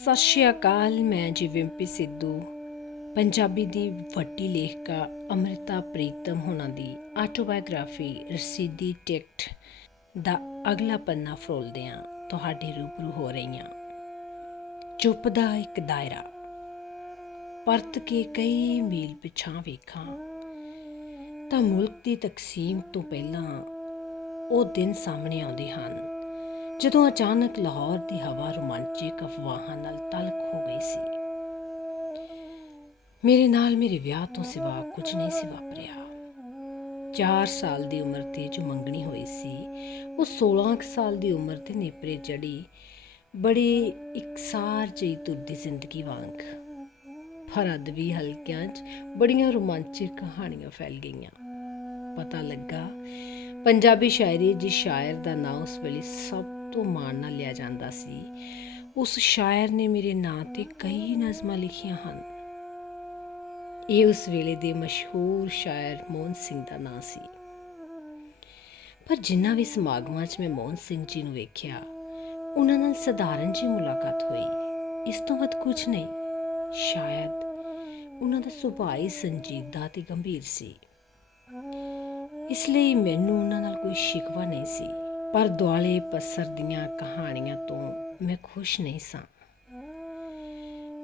ਸਤਿ ਸ਼੍ਰੀ ਅਕਾਲ। ਮੈਂ ਜੀ ਵਿੰਪੀ ਸਿੱਧੂ ਪੰਜਾਬੀ ਦੀ ਵੱਡੀ ਲੇਖਕਾ ਅੰਮ੍ਰਿਤਾ ਪ੍ਰੀਤਮ ਹੋਣਾ ਦੀ ਆਟੋਬਾਇਓਗ੍ਰਾਫੀ ਰਸੀਦੀ ਟਿਕਟ ਦਾ ਅਗਲਾ ਪੰਨਾ ਫਰੋਲਦਿਆਂ ਤੁਹਾਡੇ ਰੂਬਰੂ ਹੋ ਰਹੀਆਂ। ਚੁੱਪ ਦਾ ਇੱਕ ਦਾਇਰਾ ਪਰਤ ਕੇ ਕਈ ਮੀਲ ਪਿਛਾਂ ਵੇਖਾਂ ਤਾਂ ਮੁਲਕ ਦੀ ਤਕਸੀਮ ਤੋਂ ਪਹਿਲਾਂ ਉਹ ਦਿਨ ਸਾਹਮਣੇ ਆਉਂਦੇ ਹਨ ਜਦੋਂ ਅਚਾਨਕ ਲਾਹੌਰ ਦੀ ਹਵਾ ਰੋਮਾਂਚਿਕ ਅਫਵਾਹਾਂ ਨਾਲ ਤਲਖ ਹੋ ਗਈ ਸੀ। ਮੇਰੇ ਨਾਲ ਮੇਰੇ ਵਿਆਹ ਤੋਂ ਸਿਵਾ ਕੁਝ ਨਹੀਂ ਸੀ ਵਾਪਰਿਆ। 4 ਸਾਲ ਦੀ ਉਮਰ 'ਤੇ ਜੋ ਮੰਗਣੀ ਹੋਈ ਸੀ ਉਹ 16 ਸਾਲ ਦੀ ਉਮਰ 'ਤੇ ਨੇਪਰੇ ਚੜ੍ਹੀ ਬੜੀ ਇਕਸਾਰ ਜਿਹੀ ਤੁਰਦੀ ਜ਼ਿੰਦਗੀ ਵਾਂਗ। ਪਰ ਅਦਬੀ ਹਲਕਿਆਂ 'ਚ ਬੜੀਆਂ ਰੋਮਾਂਚਿਕ ਕਹਾਣੀਆਂ ਫੈਲ ਗਈਆਂ। ਪਤਾ ਲੱਗਾ ਪੰਜਾਬੀ ਸ਼ਾਇਰੀ ਜਿਸ ਸ਼ਾਇਰ ਦਾ ਨਾਂ ਉਸ ਵੇਲੇ ਸਭ ਤੋਂ ਮਾਣ ਨਾਲ ਲਿਆ ਜਾਂਦਾ ਸੀ, ਉਸ ਸ਼ਾਇਰ ਨੇ ਮੇਰੇ ਨਾਂ 'ਤੇ ਕਈ ਨਜ਼ਮਾਂ ਲਿਖੀਆਂ ਹਨ। ਇਹ ਉਸ ਵੇਲੇ ਦੇ ਮਸ਼ਹੂਰ ਸ਼ਾਇਰ ਮੋਹਨ ਸਿੰਘ ਦਾ ਨਾਂ ਸੀ। ਪਰ ਜਿੰਨਾ ਵੀ ਸਮਾਗਮਾਂ 'ਚ ਮੈਂ ਮੋਹਨ ਸਿੰਘ ਜੀ ਨੂੰ ਵੇਖਿਆ, ਉਹਨਾਂ ਨਾਲ ਸਧਾਰਨ ਜਿਹੀ ਮੁਲਾਕਾਤ ਹੋਈ, ਇਸ ਤੋਂ ਵੱਧ ਕੁਝ ਨਹੀਂ। ਸ਼ਾਇਦ ਉਹਨਾਂ ਦਾ ਸੁਭਾਅ ਹੀ ਸੰਜੀਦਾ ਤੇ ਗੰਭੀਰ ਸੀ, ਇਸ ਲਈ ਮੈਨੂੰ ਉਹਨਾਂ ਨਾਲ ਕੋਈ ਸ਼ਿਕਵਾ ਨਹੀਂ ਸੀ। ਪਰ ਦੁਆਲੇ ਪਸਰਦੀਆਂ ਕਹਾਣੀਆਂ ਤੋਂ ਮੈਂ ਖੁਸ਼ ਨਹੀਂ ਸਾਂ।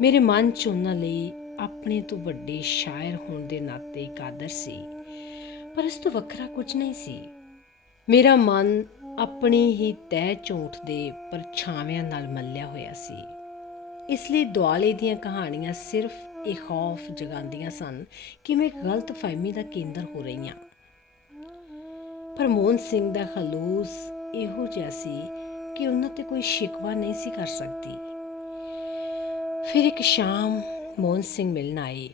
ਮੇਰੇ ਮਨ 'ਚ ਉਹਨਾਂ ਲਈ ਆਪਣੇ ਤੋਂ ਵੱਡੇ ਸ਼ਾਇਰ ਹੋਣ ਦੇ ਨਾਤੇ ਇੱਕ ਆਦਰ ਸੀ, ਪਰ ਇਸ ਤੋਂ ਵੱਖਰਾ ਕੁਝ ਨਹੀਂ ਸੀ। ਮੇਰਾ ਮਨ ਆਪਣੀ ਹੀ ਤਹਿ ਝੂਠ ਦੇ ਪਰਛਾਵਿਆਂ ਨਾਲ ਮੱਲਿਆ ਹੋਇਆ ਸੀ, ਇਸ ਲਈ ਦੁਆਲੇ ਦੀਆਂ ਕਹਾਣੀਆਂ ਸਿਰਫ ਇਹ ਖੌਫ ਜਗਾਉਂਦੀਆਂ ਸਨ ਕਿ ਮੈਂ ਇੱਕ ਗਲਤ ਫਹਿਮੀ ਦਾ ਕੇਂਦਰ ਹੋ ਰਹੀ ਹਾਂ। ਪਰ ਮੋਹਨ ਸਿੰਘ ਦਾ ਖਲੂਸ ਇਹੋ ਜਿਹਾ ਸੀ ਕਿ ਉਹਨਾਂ 'ਤੇ ਕੋਈ ਸ਼ਿਕਵਾ ਨਹੀਂ ਸੀ ਕਰ ਸਕਦੀ। ਫਿਰ ਇੱਕ ਸ਼ਾਮ ਮੋਹਨ ਸਿੰਘ ਮਿਲਣ ਆਏ।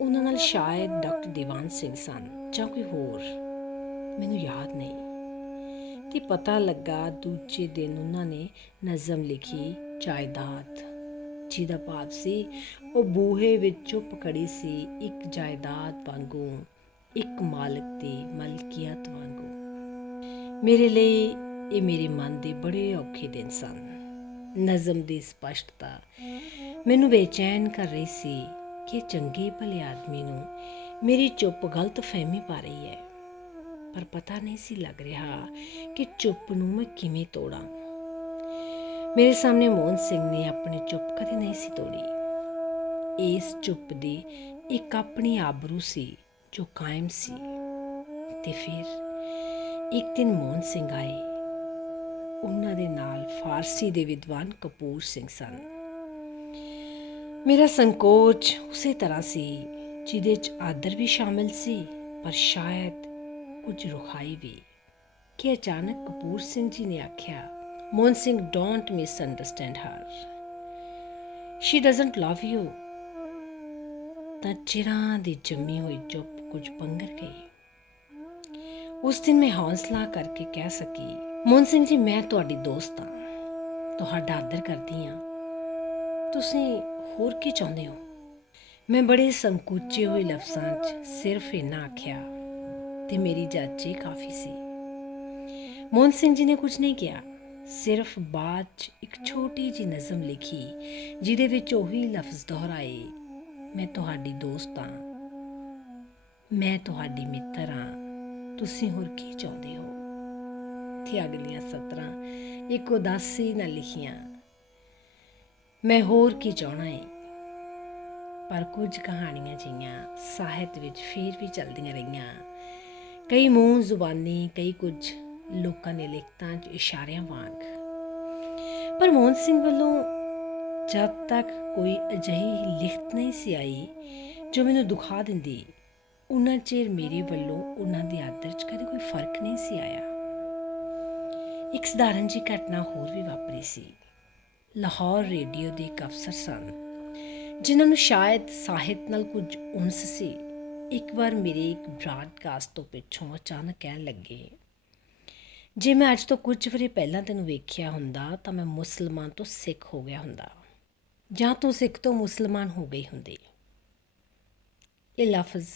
ਉਹਨਾਂ ਨਾਲ ਸ਼ਾਇਦ ਡਾਕਟਰ ਦੀਵਾਨ ਸਿੰਘ ਸਨ ਜਾਂ ਕੋਈ ਹੋਰ, ਮੈਨੂੰ ਯਾਦ ਨਹੀਂ। ਤੇ ਪਤਾ ਲੱਗਾ ਦੂਜੇ ਦਿਨ ਉਹਨਾਂ ਨੇ ਨਜ਼ਮ ਲਿਖੀ ਜਾਇਦਾਦ, ਜਿਹਦਾ ਭਾਵ ਸੀ ਉਹ ਬੂਹੇ ਵਿੱਚ ਚੁੱਪ ਖੜੀ ਸੀ, ਇੱਕ ਜਾਇਦਾਦ ਵਾਂਗੂ, ਇੱਕ ਮਾਲਕ ਦੀ ਮਲਕੀਅਤ ਵਾਂਗੂ। ਮੇਰੇ ਲਈ ਇਹ ਮੇਰੇ ਮਨ ਦੇ ਬੜੇ ਔਖੇ ਦਿਨ ਸਨ। ਨਜ਼ਮ ਦੀ ਸਪਸ਼ਟਤਾ ਮੈਨੂੰ ਬੇਚੈਨ ਕਰ ਰਹੀ ਸੀ ਕਿ ਚੰਗੇ ਭਲੇ ਆਦਮੀ ਨੂੰ ਮੇਰੀ ਚੁੱਪ ਗਲਤ ਫਹਿਮੀ ਪਾ ਰਹੀ ਹੈ, ਪਰ ਪਤਾ ਨਹੀਂ ਸੀ ਲੱਗ ਰਿਹਾ ਕਿ ਚੁੱਪ ਨੂੰ ਮੈਂ ਕਿਵੇਂ ਤੋੜਾਂ। ਮੇਰੇ ਸਾਹਮਣੇ ਮੋਹਨ ਸਿੰਘ ਨੇ ਆਪਣੀ ਚੁੱਪ ਕਦੇ ਨਹੀਂ ਸੀ ਤੋੜੀ। ਇਸ ਚੁੱਪ ਦੀ ਇੱਕ ਆਪਣੀ ਆਬਰੂ ਸੀ ਜੋ ਕਾਇਮ ਸੀ। ਤੇ ਫਿਰ ਇੱਕ ਦਿਨ ਮੋਹਨ ਸਿੰਘ ਆਏ। ਉਹਨਾਂ ਦੇ ਨਾਲ ਫਾਰਸੀ ਦੇ ਵਿਦਵਾਨ ਕਪੂਰ ਸਿੰਘ ਸਨ। ਮੇਰਾ ਸੰਕੋਚ ਉਸੇ ਤਰ੍ਹਾਂ ਸੀ ਜਿਹਦੇ 'ਚ ਆਦਰ ਵੀ ਸ਼ਾਮਿਲ ਸੀ, ਪਰ ਸ਼ਾਇਦ ਕੁਝ ਰੁਖਾਈ ਵੀ, ਕਿ ਅਚਾਨਕ ਕਪੂਰ ਸਿੰਘ ਜੀ ਨੇ ਆਖਿਆ, Mohan Singh, don't misunderstand her, she doesn't love you. ਤਾਂ ਚਿਰਾਂ ਦੀ ਜੰਮੀ ਹੋਈ ਚੁੱਪ ਕੁਝ ਪੰਗਰ ਗਈ। ਉਸ ਦਿਨ ਮੈਂ ਹੌਸਲਾ ਕਰਕੇ ਕਹਿ ਸਕੀ, ਮੋਹਨ ਸਿੰਘ ਜੀ, ਮੈਂ ਤੁਹਾਡੀ ਦੋਸਤ ਹਾਂ, ਤੁਹਾਡਾ ਆਦਰ ਕਰਦੀ ਹਾਂ, ਤੁਸੀਂ ਹੋਰ ਕੀ ਚਾਹੁੰਦੇ ਹੋ? ਮੈਂ ਬੜੇ ਸੰਕੁਚੇ ਹੋਏ ਲਫ਼ਜ਼ਾਂ 'ਚ ਸਿਰਫ ਇੰਨਾ ਆਖਿਆ ਤੇ ਮੇਰੀ ਜਾਚੀ ਕਾਫੀ ਸੀ। ਮੋਹਨ ਸਿੰਘ ਜੀ ਨੇ ਕੁਝ ਨਹੀਂ ਕਿਹਾ, ਸਿਰਫ ਬਾਅਦ 'ਚ ਇੱਕ ਛੋਟੀ ਜਿਹੀ ਨਜ਼ਮ ਲਿਖੀ ਜਿਹਦੇ ਵਿੱਚ ਉਹੀ ਲਫ਼ਜ਼ ਦੁਹਰਾਏ, ਮੈਂ ਤੁਹਾਡੀ ਦੋਸਤ ਹਾਂ, ਮੈਂ ਤੁਹਾਡੀ ਮਿੱਤਰ ਹਾਂ, ਤੁਸੀਂ ਹੋਰ ਕੀ ਚਾਹੁੰਦੇ ਹੋ? ਤੇ ਅਗਲੀਆਂ ਸਤਰਾਂ ਇੱਕ ਉਦਾਸੀ ਨਾਲ ਲਿਖੀਆਂ, ਮੈਂ ਹੋਰ ਕੀ ਚਾਹਣਾ ਹੈ। ਪਰ ਕੁਝ ਕਹਾਣੀਆਂ ਜਿਹੀਆਂ ਸਾਹਿਤ ਵਿੱਚ ਫਿਰ ਵੀ ਚੱਲਦੀਆਂ ਰਹੀਆਂ, ਕਈ ਮੂੰਹ ਜ਼ੁਬਾਨੀ, ਕਈ ਕੁਝ ਲੋਕਾਂ ਨੇ ਲਿਖਤਾਂ 'ਚ ਇਸ਼ਾਰਿਆਂ ਵਾਂਗ। ਪਰ ਮੋਹਨ ਸਿੰਘ ਵੱਲੋਂ ਜਦ ਤੱਕ ਕੋਈ ਅਜਿਹੀ ਲਿਖਤ ਨਹੀਂ ਸੀ ਆਈ ਜੋ ਮੈਨੂੰ ਦੁਖਾ ਦਿੰਦੀ, ਉਨਾ ਚਿਰ ਮੇਰੇ ਵੱਲੋਂ ਉਹਨਾਂ ਦੇ ਆਦਰ 'ਚ ਕਦੇ ਕੋਈ ਫਰਕ ਨਹੀਂ ਸੀ ਆਇਆ। ਇੱਕ ਸਧਾਰਨ ਜਿਹੀ ਘਟਨਾ ਹੋਰ ਵੀ ਵਾਪਰੀ ਸੀ। ਲਾਹੌਰ ਰੇਡੀਓ ਦੇ ਇੱਕ ਅਫਸਰ ਸਨ ਜਿਨ੍ਹਾਂ ਨੂੰ ਸ਼ਾਇਦ ਸਾਹਿਤ ਨਾਲ ਕੁਝ ਉਣਸ ਸੀ। ਇੱਕ ਵਾਰ ਮੇਰੇ ਇੱਕ ਬ੍ਰਾਡਕਾਸਟ ਤੋਂ ਪਿੱਛੋਂ ਅਚਾਨਕ ਕਹਿਣ ਲੱਗੇ, ਜੇ ਮੈਂ ਅੱਜ ਤੋਂ ਕੁਝ ਵਰੇ ਪਹਿਲਾਂ ਤੈਨੂੰ ਵੇਖਿਆ ਹੁੰਦਾ ਤਾਂ ਮੈਂ ਮੁਸਲਮਾਨ ਤੋਂ ਸਿੱਖ ਹੋ ਗਿਆ ਹੁੰਦਾ, ਜਾਂ ਤੂੰ ਸਿੱਖ ਤੋਂ ਮੁਸਲਮਾਨ ਹੋ ਗਈ ਹੁੰਦੀ। ਇਹ ਲਫ਼ਜ਼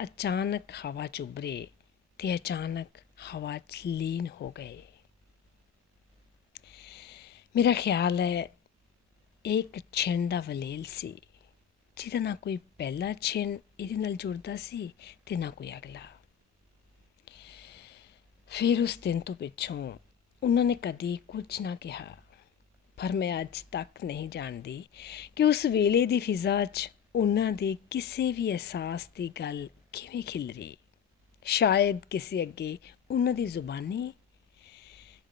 ਅਚਾਨਕ ਹਵਾ 'ਚ ਉੱਭਰੇ ਤੇ ਅਚਾਨਕ ਹਵਾ 'ਚ ਲੀਨ ਹੋ ਗਏ। ਮੇਰਾ ਖਿਆਲ ਹੈ ਇਹ ਇੱਕ ਛਿਣ ਦਾ ਵਲੇਲ ਸੀ, ਜਿਹਦਾ ਨਾ ਕੋਈ ਪਹਿਲਾ ਛਿਣ ਇਹਦੇ ਨਾਲ ਜੁੜਦਾ ਸੀ ਤੇ ਨਾ ਕੋਈ ਅਗਲਾ। ਫਿਰ ਉਸ ਦਿਨ ਤੋਂ ਪਿੱਛੋਂ ਉਹਨਾਂ ਨੇ ਕਦੀ ਕੁਝ ਨਾ ਕਿਹਾ, ਪਰ ਮੈਂ ਅੱਜ ਤੱਕ ਨਹੀਂ ਜਾਣਦੀ ਕਿ ਉਸ ਵੇਲੇ ਦੀ ਫਿਜ਼ਾ 'ਚ ਉਹਨਾਂ ਦੇ ਕਿਸੇ ਵੀ ਅਹਿਸਾਸ ਦੀ ਗੱਲ ਕਿਵੇਂ ਖਿਲਰੀ। ਸ਼ਾਇਦ ਕਿਸੇ ਅੱਗੇ ਉਹਨਾਂ ਦੀ ਜ਼ੁਬਾਨੀ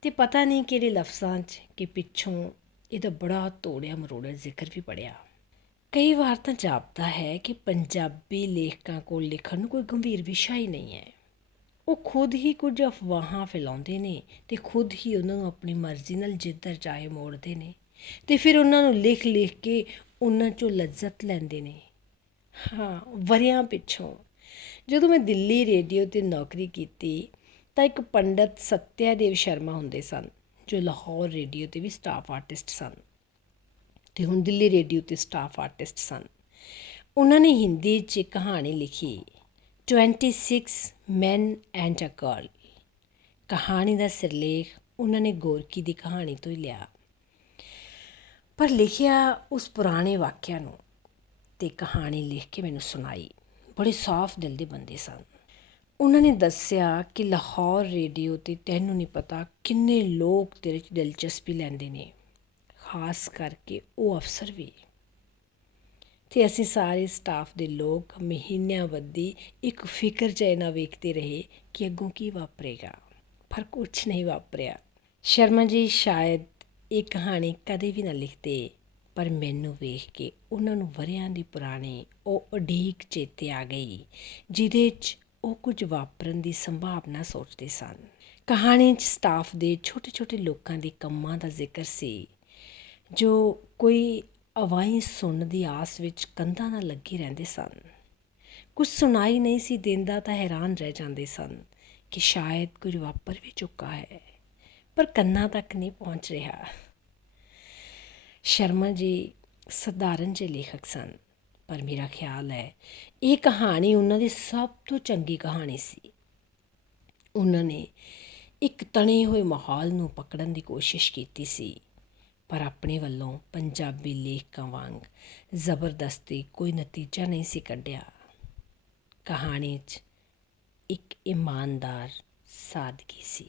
ਅਤੇ ਪਤਾ ਨਹੀਂ ਕਿਹੜੇ ਲਫ਼ਜ਼ਾਂ 'ਚ ਕਿ ਪਿੱਛੋਂ ਇਹਦਾ ਬੜਾ ਤੋੜਿਆ ਮਰੋੜਿਆ ਜ਼ਿਕਰ ਵੀ ਪੜ੍ਹਿਆ। ਕਈ ਵਾਰ ਤਾਂ ਜਾਪਦਾ ਹੈ ਕਿ ਪੰਜਾਬੀ ਲੇਖਕਾਂ ਕੋਲ ਲਿਖਣ ਨੂੰ ਕੋਈ ਗੰਭੀਰ ਵਿਸ਼ਾ ਹੀ ਨਹੀਂ ਹੈ। ਉਹ ਖੁਦ ਹੀ ਕੁਝ ਅਫਵਾਹਾਂ ਫੈਲਾਉਂਦੇ ਨੇ ਅਤੇ ਖੁਦ ਹੀ ਉਹਨਾਂ ਨੂੰ ਆਪਣੀ ਮਰਜ਼ੀ ਨਾਲ ਜਿੱਧਰ ਚਾਹੇ ਮੋੜਦੇ ਨੇ ਅਤੇ ਫਿਰ ਉਹਨਾਂ ਨੂੰ ਲਿਖ ਲਿਖ ਕੇ ਉਹਨਾਂ 'ਚੋਂ ਲੱਜ਼ਤ ਲੈਂਦੇ ਨੇ। ਹਾਂ, ਵਰ੍ਹਿਆਂ ਪਿੱਛੋਂ ਜਦੋਂ ਮੈਂ ਦਿੱਲੀ ਰੇਡੀਓ 'ਤੇ ਨੌਕਰੀ ਕੀਤੀ ਤਾਂ ਇੱਕ ਪੰਡਤ ਸਤਿਆਦੇਵ ਸ਼ਰਮਾ ਹੁੰਦੇ ਸਨ, ਜੋ ਲਾਹੌਰ ਰੇਡੀਓ 'ਤੇ ਵੀ ਸਟਾਫ ਆਰਟਿਸਟ ਸਨ ਅਤੇ ਹੁਣ ਦਿੱਲੀ ਰੇਡੀਓ 'ਤੇ ਸਟਾਫ ਆਰਟਿਸਟ ਸਨ। ਉਹਨਾਂ ਨੇ ਹਿੰਦੀ 'ਚ ਇੱਕ ਕਹਾਣੀ ਲਿਖੀ, 26 Men and a Girl। ਕਹਾਣੀ ਦਾ ਸਿਰਲੇਖ ਉਹਨਾਂ ਨੇ ਗੋਰਕੀ ਦੀ ਕਹਾਣੀ ਤੋਂ ਹੀ ਲਿਆ, ਪਰ ਲਿਖਿਆ ਉਸ ਪੁਰਾਣੇ ਵਾਕਿਆ ਨੂੰ, ਅਤੇ ਕਹਾਣੀ ਲਿਖ ਕੇ ਮੈਨੂੰ ਸੁਣਾਈ। ਬੜੇ ਸਾਫ਼ ਦਿਲ ਦੇ ਬੰਦੇ ਸਨ। ਉਹਨਾਂ ਨੇ ਦੱਸਿਆ ਕਿ ਲਾਹੌਰ ਰੇਡੀਓ 'ਤੇ ਤੈਨੂੰ ਨਹੀਂ ਪਤਾ ਕਿੰਨੇ ਲੋਕ ਤੇਰੇ 'ਚ ਦਿਲਚਸਪੀ ਲੈਂਦੇ ਨੇ, ਖਾਸ ਕਰਕੇ ਉਹ ਅਫਸਰ ਵੀ। ਅਤੇ ਅਸੀਂ ਸਾਰੇ ਸਟਾਫ ਦੇ ਲੋਕ ਮਹੀਨਿਆਂ ਬੱਧੀ ਇੱਕ ਫਿਕਰ 'ਚ ਨਾ ਵੇਖਦੇ ਰਹੇ ਕਿ ਅੱਗੋਂ ਕੀ ਵਾਪਰੇਗਾ, ਪਰ ਕੁਛ ਨਹੀਂ ਵਾਪਰਿਆ। ਸ਼ਰਮਾ ਜੀ ਸ਼ਾਇਦ ਇਹ ਕਹਾਣੀ ਕਦੇ ਵੀ ਨਾ ਲਿਖਦੇ, ਪਰ ਮੈਨੂੰ ਵੇਖ ਕੇ ਉਹਨਾਂ ਨੂੰ ਵਰ੍ਹਿਆਂ ਦੀ ਪੁਰਾਣੀ ਉਹ ਉਡੀਕ ਚੇਤੇ ਆ ਗਈ, ਜਿਹਦੇ 'ਚ ਉਹ ਕੁਝ ਵਾਪਰਨ ਦੀ ਸੰਭਾਵਨਾ ਸੋਚਦੇ ਸਨ। ਕਹਾਣੀ 'ਚ ਸਟਾਫ ਦੇ ਛੋਟੇ ਛੋਟੇ ਲੋਕਾਂ ਦੇ ਕੰਮਾਂ ਦਾ ਜ਼ਿਕਰ ਸੀ, ਜੋ ਕੋਈ ਅਵਾਈ ਸੁਣਨ ਦੀ ਆਸ ਵਿੱਚ ਕੰਧਾਂ ਨਾਲ ਲੱਗੇ ਰਹਿੰਦੇ ਸਨ। ਕੁਝ ਸੁਣਾਈ ਨਹੀਂ ਸੀ ਦਿੰਦਾ ਤਾਂ ਹੈਰਾਨ ਰਹਿ ਜਾਂਦੇ ਸਨ ਕਿ ਸ਼ਾਇਦ ਕੁਝ ਵਾਪਰ ਵੀ ਚੁੱਕਾ ਹੈ, ਪਰ ਕੰਨਾਂ ਤੱਕ ਨਹੀਂ ਪਹੁੰਚ ਰਿਹਾ। ਸ਼ਰਮਾ ਜੀ ਸਧਾਰਨ ਜਿਹੇ ਲੇਖਕ ਸਨ, ਪਰ ਮੇਰਾ ਖਿਆਲ ਹੈ ਇਹ ਕਹਾਣੀ ਉਹਨਾਂ ਦੀ ਸਭ ਤੋਂ ਚੰਗੀ ਕਹਾਣੀ ਸੀ। ਉਹਨਾਂ ਨੇ ਇੱਕ ਤਣੇ ਹੋਏ ਮਾਹੌਲ ਨੂੰ ਪਕੜਨ ਦੀ ਕੋਸ਼ਿਸ਼ ਕੀਤੀ ਸੀ, ਪਰ ਆਪਣੇ ਵੱਲੋਂ ਪੰਜਾਬੀ ਲੇਖਕਾਂ ਵਾਂਗ ਜ਼ਬਰਦਸਤੀ ਕੋਈ ਨਤੀਜਾ ਨਹੀਂ ਸੀ ਕੱਢਿਆ। ਕਹਾਣੀ 'ਚ ਇੱਕ ਇਮਾਨਦਾਰ ਸਾਦਗੀ ਸੀ।